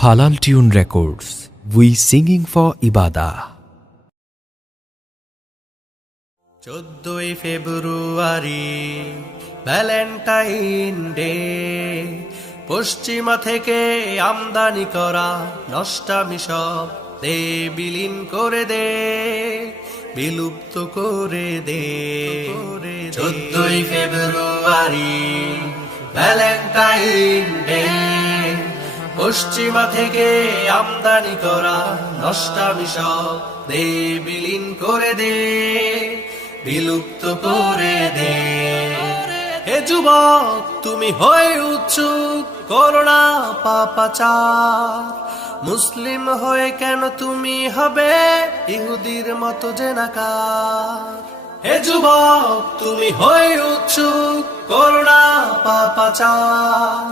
Halal Tune Records. We singing for Ibadah. 14 February Valentine day, পশ্চিমা থেকে আমদানি করা নষ্টামি সব দে বিলীন করে দে, বিলুপ্ত করে দে। 14 ফেব্রুয়ারি ভ্যালেন্টাইন ডে, পশ্চিমা থেকে আমদানি করা নষ্টামি সব দে বিলীন করে দে, বিলুপ্ত করে দে। হে যুবক, তুমি হয়ে উৎসুক করোনা পাপাচার, মুসলিম হয়ে কেন তুমি হবে ইহুদির মতো জেনাকার। হে যুবক, তুমি হয়ে উৎসুক করোনা পাপাচার,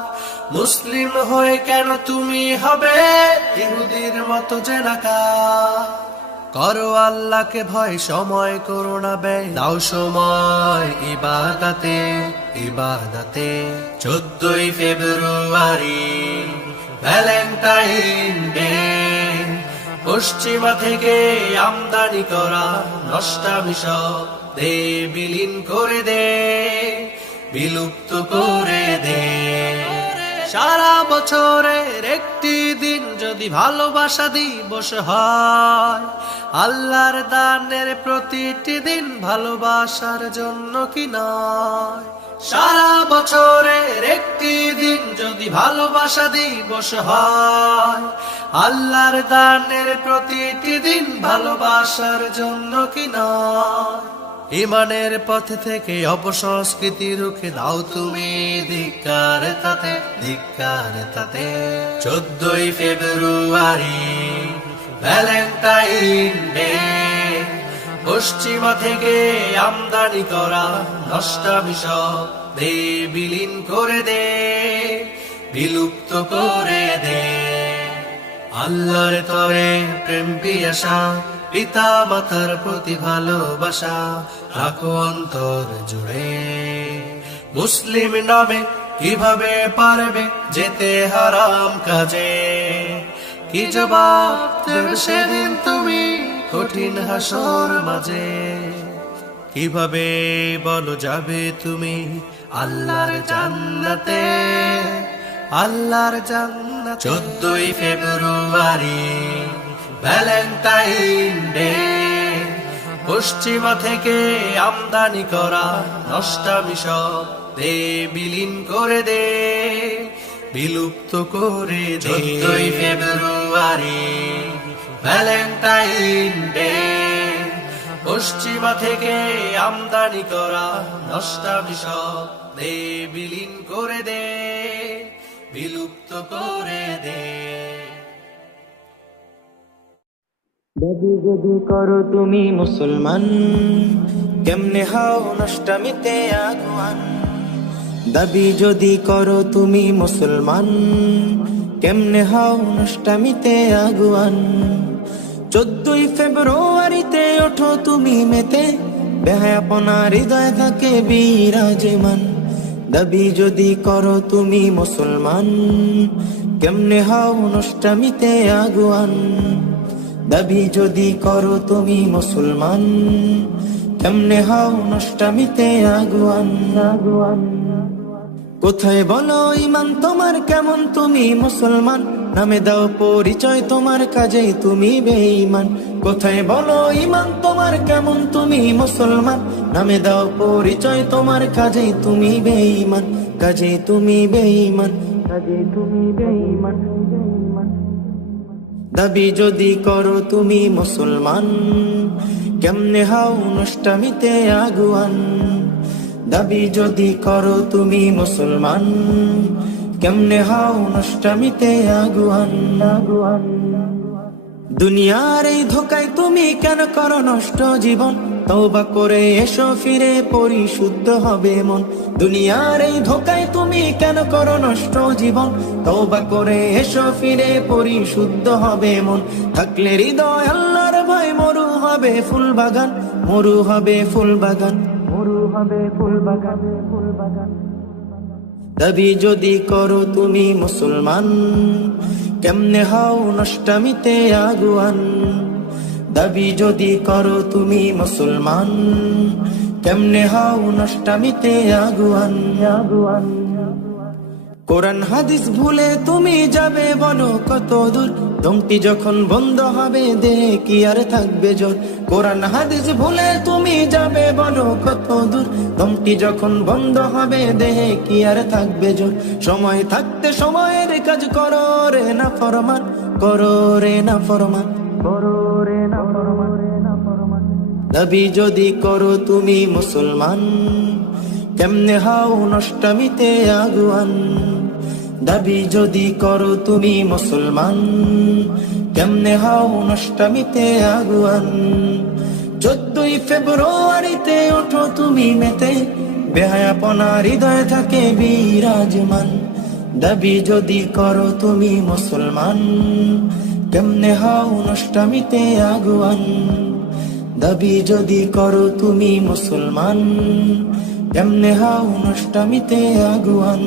মুসলিম হয়ে কেন তুমি হবে ইহুদির মতো জেনাকার। করো আল্লাহকে ভয়, সময় করো না ব্যয়, দাও সময় ইবাদতে ইবাদতে। 14 ফেব্রুয়ারি ভ্যালেন্টাইন ডে, পশ্চিমা থেকে আমদানি করা নষ্টামি সব দে বিলীন করে দে, বিলুপ্ত করে দে। সারা বছরের একটি দিন যদি ভালোবাসা দিবস হয়, আল্লাহর দানের প্রতিটি দিন ভালোবাসার জন্য কি নয়। সারা বছরের একটি দিন যদি ভালোবাসা দিবস হয়, আল্লাহর দানের প্রতিটি দিন ভালোবাসার জন্য কি নয়। ইমানের পথে থেকে অপসংস্কৃতি রুখে দাও তুমি ধিক্কার তাতে ধিক্কার তাতে। 14 ফেব্রুয়ারি ভ্যালেন্টাইন ডে, পশ্চিমা থেকে আমদানি করা নষ্টামি সব দে বিলীন করে দে, বিলুপ্ত করে দে। আল্লাহর তরে প্রেম পিয়াসা, পিতা মাতার প্রতি ভালোবাসা রাখো অন্তর জুড়ে। মুসলিম নামে কিভাবে পারবে যেতে হারাম কাজে, কি জবাব দেবে সেদিন তুমি কঠিন হাসর মাঝে। কিভাবে বলো যাবে তুমি আল্লাহর জান্নাতে, আল্লাহর জান্নাতে। 14 ফেব্রুয়ারি ভ্যালেন্টাইন ডে, পশ্চিমা থেকে আমদানি করা নষ্টামি সব দে বিলীন করে দে, বিলুপ্ত করে দে। 14 ফেব্রুয়ারি ভ্যালেন্টাইন ডে, পশ্চিমা থেকে আমদানি করা নষ্টামি সব দে বিলীন করে দে, বিলুপ্ত করে দে। দাবি যদি করো তুমি মুসলমান, কেমনে হাও নষ্টামিতে আগুয়ান। দাবি যদি করো তুমি মুসলমান, কেমনে হাও নষ্টামিতে আগুয়ান। 14 ফেব্রুয়ারিতে ওঠো তুমি মেতে, বেহায়াপনা হৃদয় থাকে বিরাজমান। দাবি যদি করো তুমি মুসলমান, কেমনে হাও নষ্টামিতে আগুয়ান। দাবি যদি করো তুমি মুসলমান, কেমনে হাও নষ্টামিতে আগুয়ান আগুয়ান। কোথায় বলো ইমান তোমার কেমন তুমি মুসলমান, নামে দাও পরিচয় তোমার কাজেই তুমি বেঈমান। কোথায় বলো ইমান তোমার কেমন তুমি মুসলমান, নামে দাও পরিচয় তোমার কাজেই তুমি বেঈমান, কাজেই তুমি বেঈমান, কাজেই তুমি বেঈমান। দাবি যদি করো তুমি মুসলমান, কেমনে হাও নষ্টামিতে আগুয়ান। দাবি যদি করো তুমি মুসলমান, কেমনে হাও নষ্টামিতে আগুয়ান আগুয়ান। দুনিয়ার এই ধোকায় তুমি কেন করো নষ্ট জীবন, তওবা করে এসো ফিরে পরিশুদ্ধ হবে মন। দুনিয়ার এই ধোকায় তুমি কেন করো নষ্ট জীবন, তওবা করে এসো ফিরে পরিশুদ্ধ হবে মন। থাকলে হৃদয় আল্লাহর ভয়, মরু হবে ফুল বাগান, মরু হবে ফুল বাগান, মরু হবে ফুল বাগান ফুল বাগান। দাবি যদি করো তুমি মুসলমান, কেমনে হও নষ্টামিতে আগুয়ান। দাবি যদি করো তুমি মুসলমান, কেমনে হও নষ্টামিতে আগুয়ান। কোরআন হাদিস ভুলে তুমি যাবে বলো কত দূর, দমটি যখন বন্ধ হবে দেহে কি আর থাকবে জোর। কোরআন হাদিস ভুলে তুমি যাবে বলো কত দূর, দমটি যখন বন্ধ হবে দেহে কি আর থাকবে জোর। সময় থাকতে সময়ের কাজ করো রে না ফরমান, করো রে না ফরমান, করো রে না ফরমান। দাবি যদি করো তুমি মুসলমান, কেমনে হও নষ্টামিতে আগুয়ান। দাবি যদি করো তুমি মুসলমান, কেমনে হও নষ্টামিতে আগুয়ান। 14ই ফেব্রুয়ারিতে ওঠো তুমি মেতে, বেহায়াপনা হৃদয় থাকে বিরাজমান। দাবি যদি করো তুমি মুসলমান, কেমনে হও নষ্টামিতে আগুয়ান। দাবি যদি করো তুমি মুসলমান, কেমনে হও নষ্টামিতে আগুয়ান।